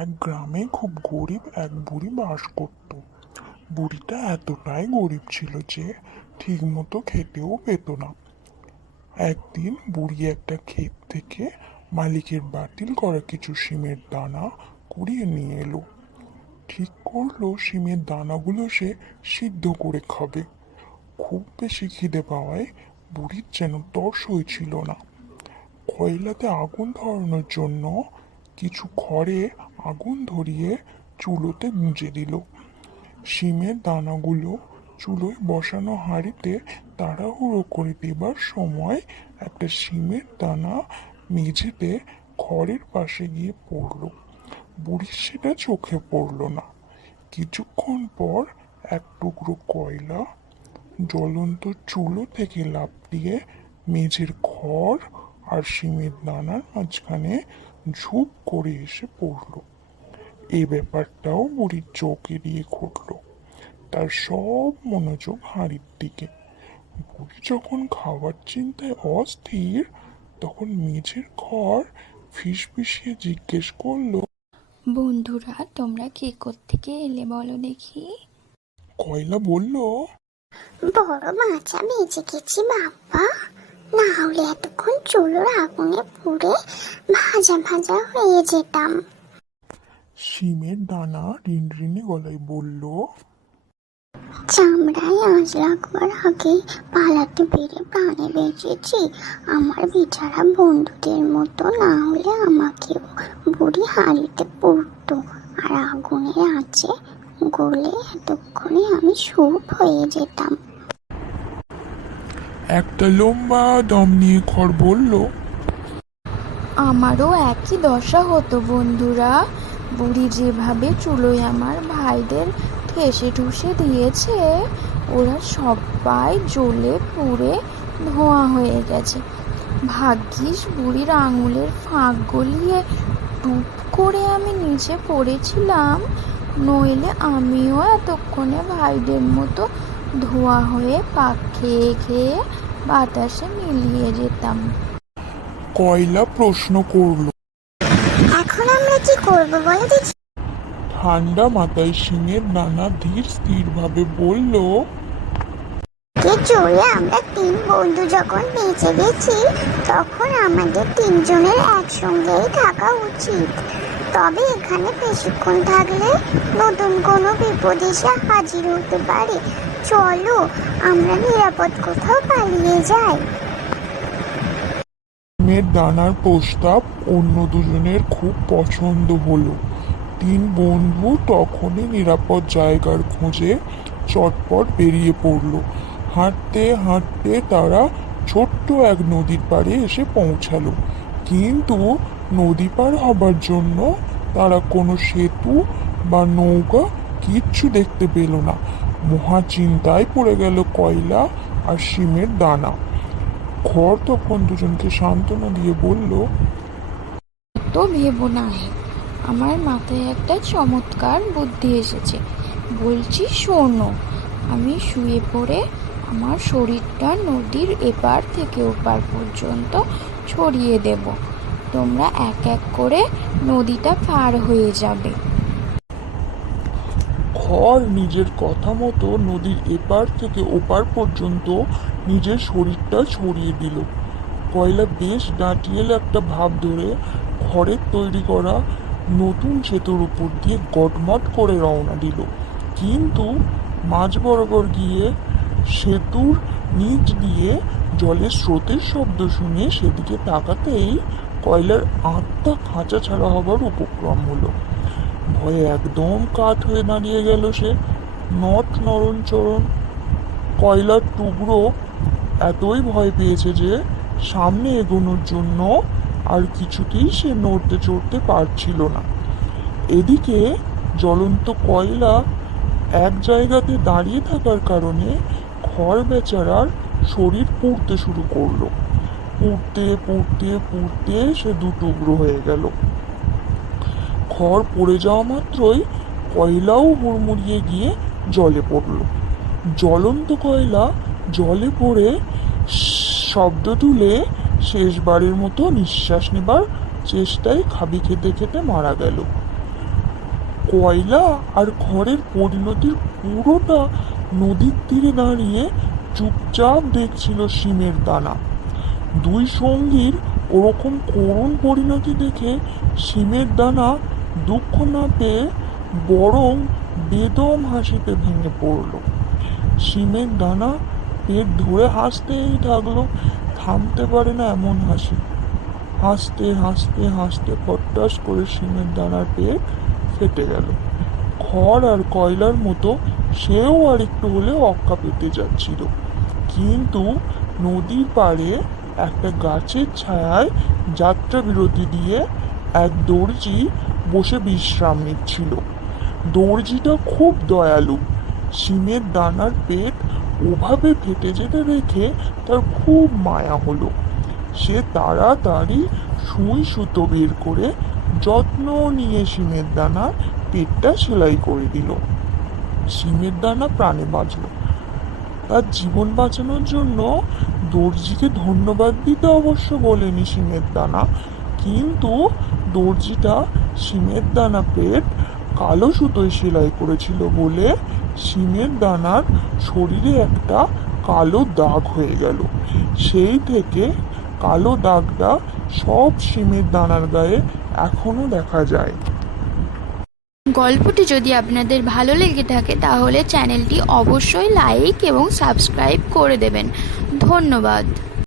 এক গ্রামে খুব গরিব এক বুড়ি বাস করত। বুড়িটা এতটাই গরিব ছিল যে ঠিকমতো খেতেও পেত না। একদিন বুড়ি একটা ক্ষেত থেকে মালিকের বাতিল করা কিছু শিমের দানা কুড়িয়ে নিয়ে এলো। ঠিক করলো শিমের দানাগুলো সে সিদ্ধ করে খাবে। খুব বেশি খিদে পাওয়ায় বুড়ির যেন তর সইছিল না। কয়লাতে আগুন ধরানোর জন্য কিছু খড়ে আগুন ধরিয়ে চুলোতে গুঁজে দিল। শিমের দানাগুলো চুলোয় বসানো হাঁড়িতে তাড়াহুড়ো করে দেবার সময় একটা শিমের দানা মেঝেতে খড়ের পাশে গিয়ে পড়ল। বুড়ির সেটা চোখে পড়ল না। কিছুক্ষণ পর এক টুকরো কয়লা জ্বলন্ত চুলো থেকে লাফ দিয়ে মেঝের খড় আর শিমের দানার মাঝখানে ঝুপ করে এসে পড়ল। এই ব্যাপারটাও বুড়ির চোখ এড়িয়ে ঘটল। তার সব মনোযোগ হাঁড়ির দিকে। বুড়ি যখন খাওয়ার চিন্তায় অস্থির, তখন মেঝের খড় ফিসফিসিয়ে জিজ্ঞেস করলো, বন্ধুরা, তোমরা কে কোত্থেকে এলে বলো দেখি। কয়লা বলল, বড় মাচা বেঁচে গেছি বাবা, না হলে এতক্ষণ চুলোর আগুনে পুড়ে ভাজা ভাজা হয়ে যেতাম। শিমের দানা রিনরিনে গলায় বলল, চামড়ায় আঁচ লাগবার আগে পালাতে পেরে প্রাণে বেঁচেছি। আমার বেচারা বন্ধুদের মতো না হলে আমাকেও বুড়ি হাঁড়িতে পুড়তো, আর আগুনের আঁচে গলে এতক্ষণে আমি স্যুপ হয়ে যেতাম। একটা লম্বা দম নিয়ে খড় বলল, আমারও একই দশা হতো বন্ধুরা। বুড়ি যেভাবে চুলোয় আমার ভাইদের ঠেসে ঠুসে দিয়েছে, ওরা সবাই জ্বলে পুড়ে ধোঁয়া হয়ে গেছে। ভাগ্যিস বুড়ির আঙুলের ফাঁক গলিয়ে টুপ করে আমি নিচে পড়েছিলাম, নইলে আমিও এতক্ষণে ভাইদের মতো ধোঁয়া হয়ে পাক খেয়ে খেয়ে বাতাসে মিলিয়ে যেতাম। কয়লা প্রশ্ন করল। এখন আমরা কি করবো বলো দেখি? ঠান্ডা মাথায় শিমের দানা ধীর স্থির ভাবে বলল, কে চলে আমরা তিন বন্ধু যখন বেঁচে গেছি, তখন আমাদের তিনজনের একসঙ্গেই থাকা উচিত। তবে এখানে বেশিক্ষণ থাকলে নতুন কোনো বিপদ এসে হাজির হতে পারে। চলো আমরা নিরাপদ কোথাও পালিয়ে যাই। শিমের দানার প্রস্তাব অন্য দুজনের খুব পছন্দ হলো। তিন বন্ধু তখনই নিরাপদ জায়গার খোঁজে চটপট বেরিয়ে পড়ল। হাঁটতে হাঁটতে তারা ছোট্ট এক নদীর পাড়ে এসে পৌঁছালো। কিন্তু নদী পার হবার জন্য তারা কোনো সেতু বা নৌকা কিচ্ছু দেখতে পেল না। মহা চিন্তায় পড়ে গেল কয়লা আর শিমের দানা। খড় তখন দুজনকে সান্ত্বনা দিয়ে বলল, তো ভেবো না হে, আমার মাথায় একটা চমৎকার বুদ্ধি এসেছে। বলছি শোনো, আমি শুয়ে পড়ে আমার শরীরটা নদীর এপার থেকে ওপার পর্যন্ত ছড়িয়ে দেব। তোমরা এক এক করে নদীটা পার হয়ে যাবে। খড় নিজের কথা মতো নদীর এপার থেকে ওপার পর্যন্ত নিজের শরীরটা ছড়িয়ে দিল। কয়লা বেশ ডাঁটিয়েল একটা ভাব ধরে খড়ের তৈরি করা নতুন সেতুর উপর দিয়ে গটমট করে রওনা দিল। কিন্তু মাঝ বরাবর গিয়ে সেতুর নিচ দিয়ে জলের স্রোতের শব্দ শুনে সেদিকে তাকাতেই কয়লার আত্মা খাঁচা ছাড়া হবার উপক্রম হলো। ভয়ে একদম কাঠ হয়ে দাঁড়িয়ে গেল সে। নট নরণচরণ। কয়লার টুকরো এতই ভয় পেয়েছে যে সামনে এগোনোর জন্য আর কিছুতেই সে নড়তে চড়তে পারছিল না। এদিকে জ্বলন্ত কয়লা এক জায়গাতে দাঁড়িয়ে থাকার কারণে খড় বেচারার শরীর পুড়তে শুরু করলো। পুড়তে পুড়তে পুড়তে সে দুটুকরো হয়ে গেল। খড় পড়ে যাওয়া মাত্রই কয়লাও হুড়মুড়িয়ে গিয়ে জলে পড়ল। জ্বলন্ত কয়লা জলে পড়ে শব্দ তুলে শেষবারের মতো নিঃশ্বাস নেবার চেষ্টায় খাবি খেতে খেতে মারা গেল। কয়লা আর খড়ের পরিণতির পুরোটা নদীর তীরে দাঁড়িয়ে চুপচাপ দেখছিল শিমের দানা। দুই সঙ্গীর ওরকম করুণ পরিণতি দেখে শিমের দানা দুঃখ না পেয়ে বরং বেদম হাসিতে ভেঙে পড়ল। শিমের দানা পেট ধরে হাসতেই থাকলো, থামতে পারে না এমন হাসি। হাসতে হাসতে হাসতে ফটাস করে শিমের দানার পেট ফেটে গেল। খড় আর কয়লার মতো সেও আর একটু হলে অক্কা পেতে যাচ্ছিল, কিন্তু নদীর পাড়ে একটা গাছের ছায়ায় যাত্রা বিরতি দিয়ে এক দর্জি বসে বিশ্রাম নিচ্ছিল। দর্জিটা খুব দয়ালু। শিমের দানার পেট ওভাবে ফেটে যেতে দেখে তার খুব মায়া হলো। সে তাড়াতাড়ি সুই সুতো বের করে যত্ন নিয়ে শিমের দানার পেটটা সেলাই করে দিল। শিমের দানা প্রাণে বাঁচল। তার জীবন বাঁচানোর জন্য দর্জিকে ধন্যবাদ দিতে অবশ্য বলেনি শিমের দানা, কিন্তু দর্জিটা শিমের দানা পেট কালো সুতোয় সেলাই করেছিল বলে শিমের দানার শরীরে একটা কালো দাগ হয়ে গেল। সেই থেকে কালো দাগটা সব শিমের দানার গায়ে এখনো দেখা যায়। গল্পটি যদি আপনাদের ভালো লেগে থাকে তাহলে চ্যানেলটি অবশ্যই লাইক এবং সাবস্ক্রাইব করে দেবেন। ধন্যবাদ।